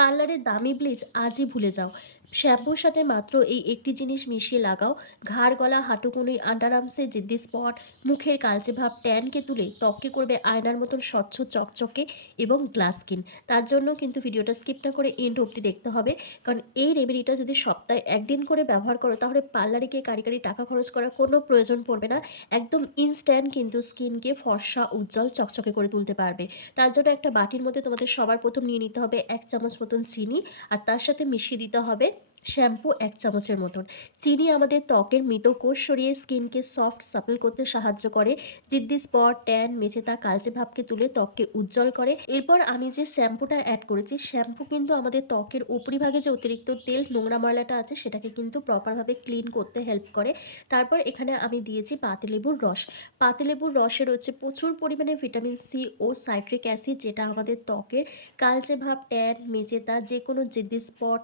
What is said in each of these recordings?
পার্লারের দামি ব্লিচ আজই ভুলে যাও। শ্যাম্পুর সাথে মাত্র এই একটি জিনিস মিশিয়ে লাগাও। ঘাড়, গলা, হাঁটুকুনি, আন্ডারআর্মসে জিদ্দি স্পট, মুখের কালচে ভাব, ট্যানকে তুলে ত্বককে করবে আয়নার মতন স্বচ্ছ, চকচকে এবং গ্লাস স্কিন। তার জন্য কিন্তু ভিডিওটা স্কিপ না করে এন্ড অবধি দেখতে হবে। কারণ এই রেমেডিটা যদি সপ্তাহে ১ দিন করে ব্যবহার করো তাহলে পার্লারে গিয়ে কারি টাকা খরচ করার কোনো প্রয়োজন পড়বে না। একদম ইনস্ট্যান্ট কিন্তু স্কিনকে ফর্সা, উজ্জ্বল, চকচকে করে তুলতে পারবে। তার জন্য একটা বাটির মধ্যে তোমাদের সবার প্রথম নিয়ে নিতে হবে ১ চামচ মতন চিনি, আর তার সাথে মিশিয়ে দিতে হবে শ্যাম্পু ১ চামচের মতন। চিনি আমাদের ত্বকের মৃত কোষ সরিয়ে স্কিনকে সফট সাপল করতে সাহায্য করে। জিদ্দি স্পট, ট্যান, মেচেতা, কালচে ভাবকে তুলে ত্বককে উজ্জ্বল করে। এরপর আমি যে শ্যাম্পুটা অ্যাড করেছি, শ্যাম্পু কিন্তু আমাদের ত্বকের উপরিভাগে যে অতিরিক্ত তেল, নোংরা ময়লাটা আছে সেটাকে কিন্তু প্রপারভাবে ক্লিন করতে হেল্প করে। তারপর এখানে আমি দিয়েছি পাতিলেবুর রস। পাতিলেবুর রসে রয়েছে প্রচুর পরিমাণে ভিটামিন সি ও সাইট্রিক অ্যাসিড, যেটা আমাদের ত্বকের কালচে ভাব, ট্যান, মেচেতা, যে কোনো জিদ্দি স্পট,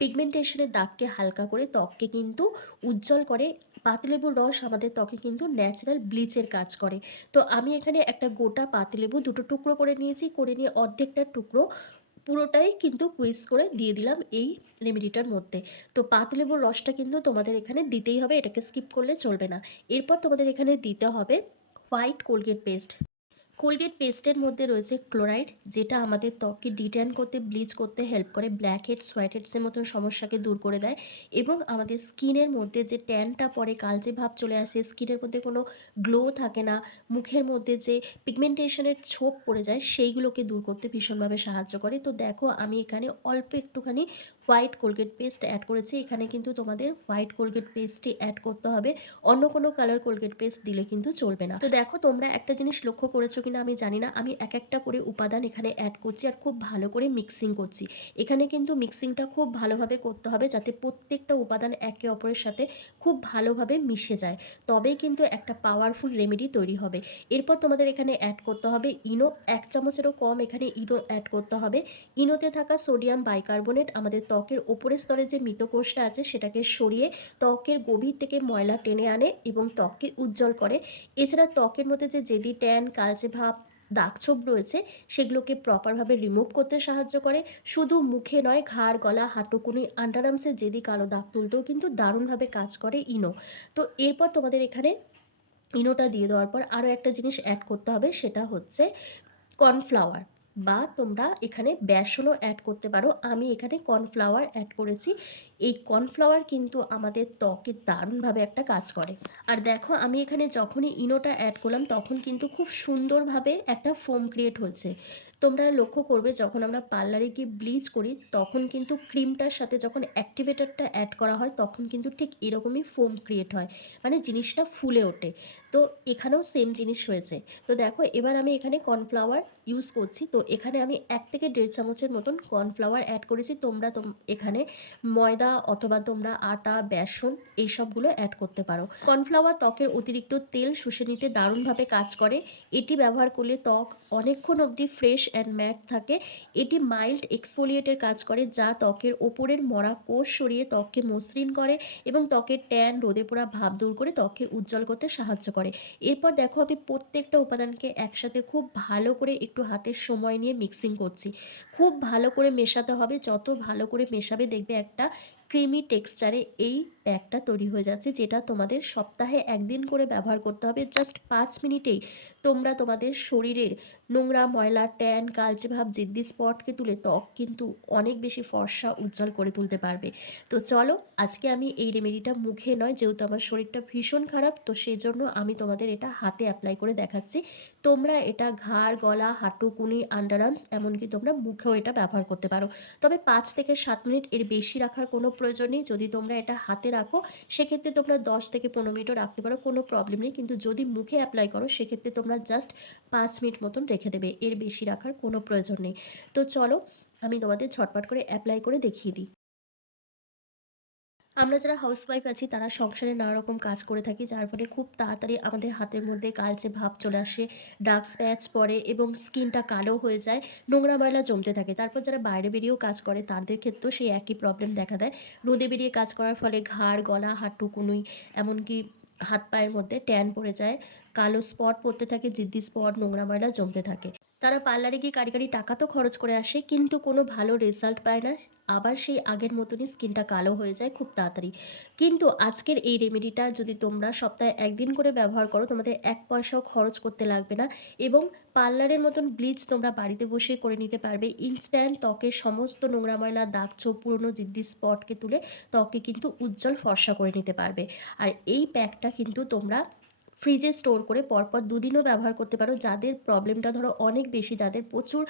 পিগমেন্টেশনের দাগকে হালকা করে ত্বককে কিন্তু উজ্জ্বল করে। পাতিলেবুর রস আমাদের ত্বকে কিন্তু ন্যাচারাল ব্লিচের কাজ করে। তো আমি এখানে একটা গোটা পাতিলেবু ২ টো টুকরো করে নিয়েছি, করে নিয়ে অর্ধেকটা টুকরো পুরোটাই কিন্তু কুইজ করে দিয়ে দিলাম এই রেমেডিটার মধ্যে। তো পাতিলেবুর রসটা কিন্তু তোমাদের এখানে দিতেই হবে, এটাকে স্কিপ করলে চলবে না। এরপর তোমাদের এখানে দিতে হবে হোয়াইট কোলগেট পেস্ট। কোলগেট পেস্টের মধ্যে রয়েছে ক্লোরাইড, যেটা আমাদের ত্বককে ডিট্যান করতে, ব্লিচ করতে হেল্প করে, ব্ল্যাক হেডস, হোয়াইট হেডসের মতন সমস্যাকে দূর করে দেয় এবং আমাদের স্কিনের মধ্যে যে ট্যানটা পড়ে, কালচে ভাব চলে আসে, স্কিনের মধ্যে কোনো গ্লো থাকে না, মুখের মধ্যে যে পিগমেন্টেশনের ছোপ পড়ে যায় সেইগুলোকে দূর করতে ভীষণভাবে সাহায্য করে। তো দেখো আমি এখানে অল্প একটুখানি হোয়াইট কোলগেট পেস্ট অ্যাড করেছি। এখানে কিন্তু তোমাদের হোয়াইট কোলগেট পেস্টই অ্যাড করতে হবে, অন্য কোনো কালার কোলগেট পেস্ট দিলে কিন্তু চলবে না। তো দেখো তোমরা একটা জিনিস লক্ষ্য করেছো কিনা আমি জানি না, আমি এক একটা করে উপাদান এখানে অ্যাড করছি আর খুব ভালো করে মিক্সিং করছি। এখানে কিন্তু মিক্সিংটা খুব ভালোভাবে করতে হবে যাতে প্রত্যেকটা উপাদান একে অপরের সাথে খুব ভালোভাবে মিশে যায়, তবেই কিন্তু একটা পাওয়ারফুল রেমেডি তৈরি হবে। এরপর তোমাদের এখানে অ্যাড করতে হবে ইনো। ১ চামচেরও কম এখানে ইনো অ্যাড করতে হবে। ইনোতে থাকা সোডিয়াম বাইকার্বনেট আমাদের ত্বকের ওপরের স্তরে যে মৃতকোষটা আছে সেটাকে সরিয়ে ত্বকের গভীর থেকে ময়লা টেনে আনে এবং ত্বককে উজ্জ্বল করে। এছাড়া ত্বকের মধ্যে যে জেদি ট্যান, কালচে ভাব, দাগছোপ রয়েছে সেগুলোকে প্রপারভাবে রিমুভ করতে সাহায্য করে। শুধু মুখে নয়, ঘাড়, গলা, হাঁটুকুনি, আন্ডারআর্মসে জেদি কালো দাগ তুলতেও কিন্তু দারুণভাবে কাজ করে ইনো। তো এরপর তোমাদের এখানে ইনোটা দিয়ে দেওয়ার পর আরও একটা জিনিস অ্যাড করতে হবে, সেটা হচ্ছে কর্নফ্লাওয়ার, বা তোমরা এখানে বেসনও অ্যাড করতে পারো। আমি এখানে কর্নফ্লাওয়ার অ্যাড করেছি। এই কর্নফ্লাওয়ার কিন্তু আমাদের ত্বকে দারুণভাবে একটা কাজ করে। আর দেখো আমি এখানে যখনই ইনোটা অ্যাড করলাম তখন কিন্তু খুব সুন্দরভাবে একটা ফোম ক্রিয়েট হয়েছে। তোমরা লক্ষ্য করবে যখন আমরা পার্লারে গিয়ে ব্লিচ করি তখন কিন্তু ক্রিমটার সাথে যখন অ্যাক্টিভেটরটা অ্যাড করা হয় তখন কিন্তু ঠিক এরকমই ফোম ক্রিয়েট হয়, মানে জিনিসটা ফুলে ওঠে। তো এখানেও সেম জিনিস হয়েছে। তো দেখো এবার আমি এখানে কর্নফ্লাওয়ার ইউজ করছি। তো এখানে আমি ১ থেকে ১.৫ চামচের মতন কর্নফ্লাওয়ার অ্যাড করেছি। তোমরা এখানে ময়দা অথবা তোমরা আটা, বেসন এই সবগুলো অ্যাড করতে পারো। কর্নফ্লাওয়ার ত্বকের অতিরিক্ত তেল শুষে নিতে দারুণভাবে কাজ করে। এটি ব্যবহার করলে ত্বক অনেকক্ষণ অবধি ফ্রেশ অ্যান্ড ম্যাট থাকে। এটি মাইল্ড এক্সফোলিয়েটের কাজ করে, যা ত্বকের ওপরের মরা কোষ সরিয়ে ত্বককে মসৃণ করে এবং ত্বকের ট্যান, রোদে পোড়া ভাব দূর করে ত্বককে উজ্জ্বল করতে সাহায্য করে। এরপর দেখো আমি প্রত্যেকটা উপাদানকে একসাথে খুব ভালো করে একটু হাতের সময় নিয়ে মিক্সিং করছি। খুব ভালো করে মেশাতে হবে, যত ভালো করে মেশাবে দেখবে একটা ক্রিমি টেক্সচারে এই প্যাকটা তৈরি হয়ে যাচ্ছে, যেটা তোমাদের সপ্তাহে ১ দিন করে ব্যবহার করতে হবে। জাস্ট ৫ মিনিটেই তোমরা তোমাদের শরীরের নোংরা, ময়লা, ট্যান, কালচে ভাব, জিদ্দি স্পটকে তুলে ত্বক কিন্তু অনেক বেশি ফর্সা, উজ্জ্বল করে তুলতে পারবে। তো চলো আজকে আমি এই রেমেডিটা মুখে নয়, যেহেতু আমার শরীরটা ভীষণ খারাপ, তো সেই জন্য আমি তোমাদের এটা হাতে অ্যাপ্লাই করে দেখাচ্ছি। তোমরা এটা ঘাড়, গলা, হাঁটুকুনি, আন্ডারআর্মস এমনকি তোমরা মুখেও এটা ব্যবহার করতে পারো। তবে ৫ থেকে ৭ মিনিট, এর বেশি রাখার কোনো প্রয়োজন নেই। যদি তোমরা এটা হাতে রাখো সেক্ষেত্রে তোমরা ১০ থেকে ১৫ মিনিটও রাখতে পারো, কোনো প্রবলেম নেই। কিন্তু যদি মুখে অ্যাপ্লাই করো সেক্ষেত্রে তোমরা জাস্ট ৫ মিনিট মতন রেখে দেবে, এর বেশি রাখার কোনো প্রয়োজন নেই। তো চলো আমি তোমাদের ঝটপট করে অ্যাপ্লাই করে দেখিয়ে দিই। আমরা যারা হাউসওয়াইফ আছি তারা সংসারে নানা রকম কাজ করে থাকি, যার ফলে খুব তাড়াতাড়ি আমাদের হাতের মধ্যে কালচে ভাব চলে আসে, ডার্ক স্প্যাচ পড়ে এবং স্কিনটা কালো হয়ে যায়, নোংরা ময়লা জমতে থাকে। তারপর যারা বাইরে বেরিয়েও কাজ করে তাদের ক্ষেত্রেও সেই একই প্রবলেম দেখা দেয়। রোদে বেরিয়ে কাজ করার ফলে ঘাড়, গলা, হাঁটু, কনুই, এমনকি হাত পায়ের মধ্যে ট্যান পড়ে যায়, কালো স্পট পড়তে থাকে, জিদ্দি স্পট, নোংরা ময়লা জমতে থাকে। তারা পার্লারে গিয়ে কাঁড়ি টাকা তো খরচ করে আসে কিন্তু কোনো ভালো রেজাল্ট পায় না। আবার সেই আগের মতনই স্কিনটা কালো হয়ে যায় খুব তাড়াতাড়ি। কিন্তু আজকের এই রেমেডিটা যদি তোমরা সপ্তাহে ১ দিন করে ব্যবহার করো, তোমাদের ১ পয়সাও খরচ করতে লাগবে না এবং পার্লারের মতন ব্লিচ তোমরা বাড়িতে বসে করে নিতে পারবে। ইনস্ট্যান্ট ত্বকের সমস্ত নোংরা ময়লা, দাগ ছোপ, পুরনো জিদ্দি স্পটকে তুলে ত্বককে কিন্তু উজ্জ্বল ফর্সা করে নিতে পারবে। আর এই প্যাকটা কিন্তু তোমরা ফ্রিজে স্টোর করে পরপর ২ দিনও ব্যবহার করতে পারো। যাদের প্রবলেমটা ধরো অনেক বেশি, যাদের প্রচুর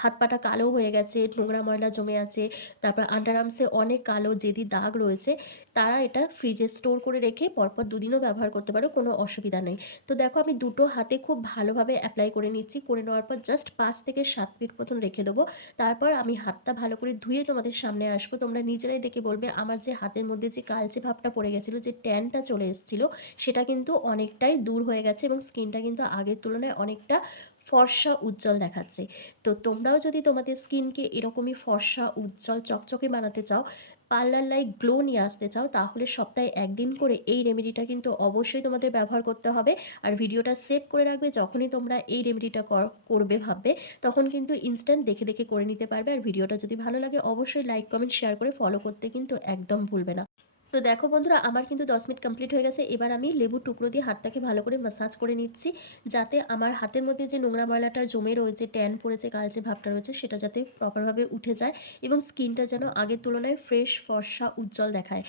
হাত পাটা কালো হয়ে গেছে, নোংরা ময়লা জমে আছে, তারপর আন্ডার আর্মসে অনেক কালো জেদি দাগ রয়েছে, তারা এটা ফ্রিজে স্টোর করে রেখে পরপর ২ দিনও ব্যবহার করতে পারো, কোনো অসুবিধা নেই। তো দেখো আমি দুটো হাতে খুব ভালোভাবে অ্যাপ্লাই করে নিচ্ছি। করে নেওয়ার পর জাস্ট ৫ থেকে ৭ মিনিট মতন রেখে দেবো। তারপর আমি হাতটা ভালো করে ধুয়ে তোমাদের সামনে আসবো। তোমরা নিজেরাই দেখে বলবে আমার যে হাতের মধ্যে যে কালচে ভাবটা পড়ে গেছিলো, যে ট্যানটা চলে এসেছিল, সেটা কিন্তু অনেকটাই দূর হয়ে গেছে এবং স্কিনটা কিন্তু আগের তুলনায় অনেকটা ফর্সা উজ্জ্বল দেখাচ্ছে। তো তোমরাও যদি তোমাদের স্কিনকে এরকমই ফর্সা, উজ্জ্বল, চকচকে বানাতে চাও, পার্লার লাইক গ্লো নিয়ে আসতে চাও, তাহলে সপ্তাহে ১ দিন করে এই রেমেডিটা কিন্তু অবশ্যই তোমাদের ব্যবহার করতে হবে। আর ভিডিওটা সেভ করে রাখবে, যখনই তোমরা এই রেমেডিটা করবে ভাববে, তখন কিন্তু ইনস্ট্যান্ট দেখে করে নিতে পারবে। আর ভিডিওটা যদি ভালো লাগে অবশ্যই লাইক, কমেন্ট, শেয়ার করে ফলো করতে কিন্তু একদম ভুলবে না। তো দেখো বন্ধুরা, আমার কিন্তু ১০ মিনিট কমপ্লিট হয়ে গেছে। এবার আমি লেবুর টুকরো দিয়ে হাতটাকে ভালো করে ম্যাসাজ করে নিচ্ছি, যাতে আমার হাতের মধ্যে যে নোংরা ময়লাটা জমে রয়েছে, ট্যান পড়েছে, কালচে ভাবটা রয়েছে, সেটা যাতে প্রপারভাবে উঠে যায় এবং স্কিনটা যেন আগের তুলনায় ফ্রেশ, ফর্সা, উজ্জ্বল দেখায়।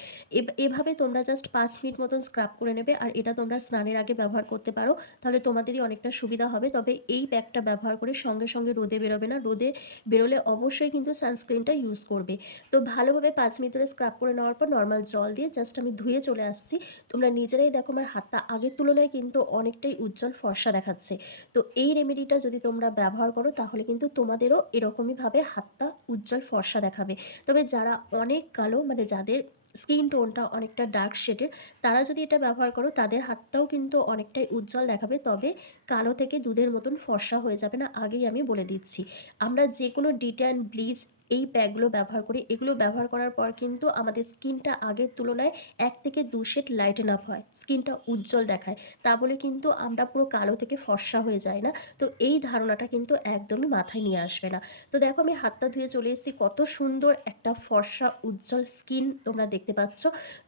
এভাবে তোমরা জাস্ট ৫ মিনিট মতন স্ক্রাব করে নেবে। আর এটা তোমরা স্নানের আগে ব্যবহার করতে পারো, তাহলে তোমাদেরই অনেকটা সুবিধা হবে। তবে এই প্যাকটা ব্যবহার করে সঙ্গে রোদে বেরোবে না। রোদে বেরোলে অবশ্যই কিন্তু সানস্ক্রিনটা ইউজ করবে। তো ভালোভাবে ৫ মিনিট ধরে স্ক্রাব করে নেওয়ার পর নর্মাল জল দিয়ে জাস্ট আমি ধুয়ে চলে আসছি। তোমরা নিজেরাই দেখো আমার হাতটা আগের তুলনায় কিন্তু অনেকটাই উজ্জ্বল ফর্সা দেখাচ্ছে। তো এই রেমেডিটা যদি তোমরা ব্যবহার করো, তাহলে কিন্তু তোমাদেরও এরকমইভাবে হাতটা উজ্জ্বল ফর্সা দেখাবে। তবে যারা অনেক কালো, মানে যাদের স্কিন টোনটা অনেকটা ডার্ক শেডের, তারা যদি এটা ব্যবহার করো, তাদের হাতটাও কিন্তু অনেকটাই উজ্জ্বল দেখাবে। তবে কালো থেকে দুধের মতন ফর্সা হয়ে যাবে না, আগেই আমি বলে দিচ্ছি। আমরা যেকোনো ডিট্যান, ব্লিচ, এই প্যাকগুলো ব্যবহার করি। এগুলো ব্যবহার করার পর কিন্তু আমাদের স্কিনটা আগের তুলনায় ১ থেকে ২ শেড লাইটেন আপ হয়। স্কিনটা উজ্জ্বল দেখায়। তা বলে কিন্তু আমরা পুরো কালো থেকে ফর্সা হয়ে যাই না। তো এই ধারণাটা কিন্তু একদমই মাথায় নিয়ে আসবে না। তো দেখো আমি হাতটা ধুয়ে চলে এসেছি। কত সুন্দর একটা ফর্সা, উজ্জ্বল স্কিন তোমরা দেখতে পাচ্ছ।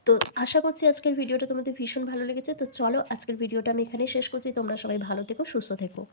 তো আশা করছি আজকের ভিডিওটা তোমাদের ভীষণ ভালো লেগেছে। তো চলো আজকের ভিডিওটা আমি এখানেই শেষ করছি। তোমরা সবাই ভালো থেকো, সুস্থ থেকো।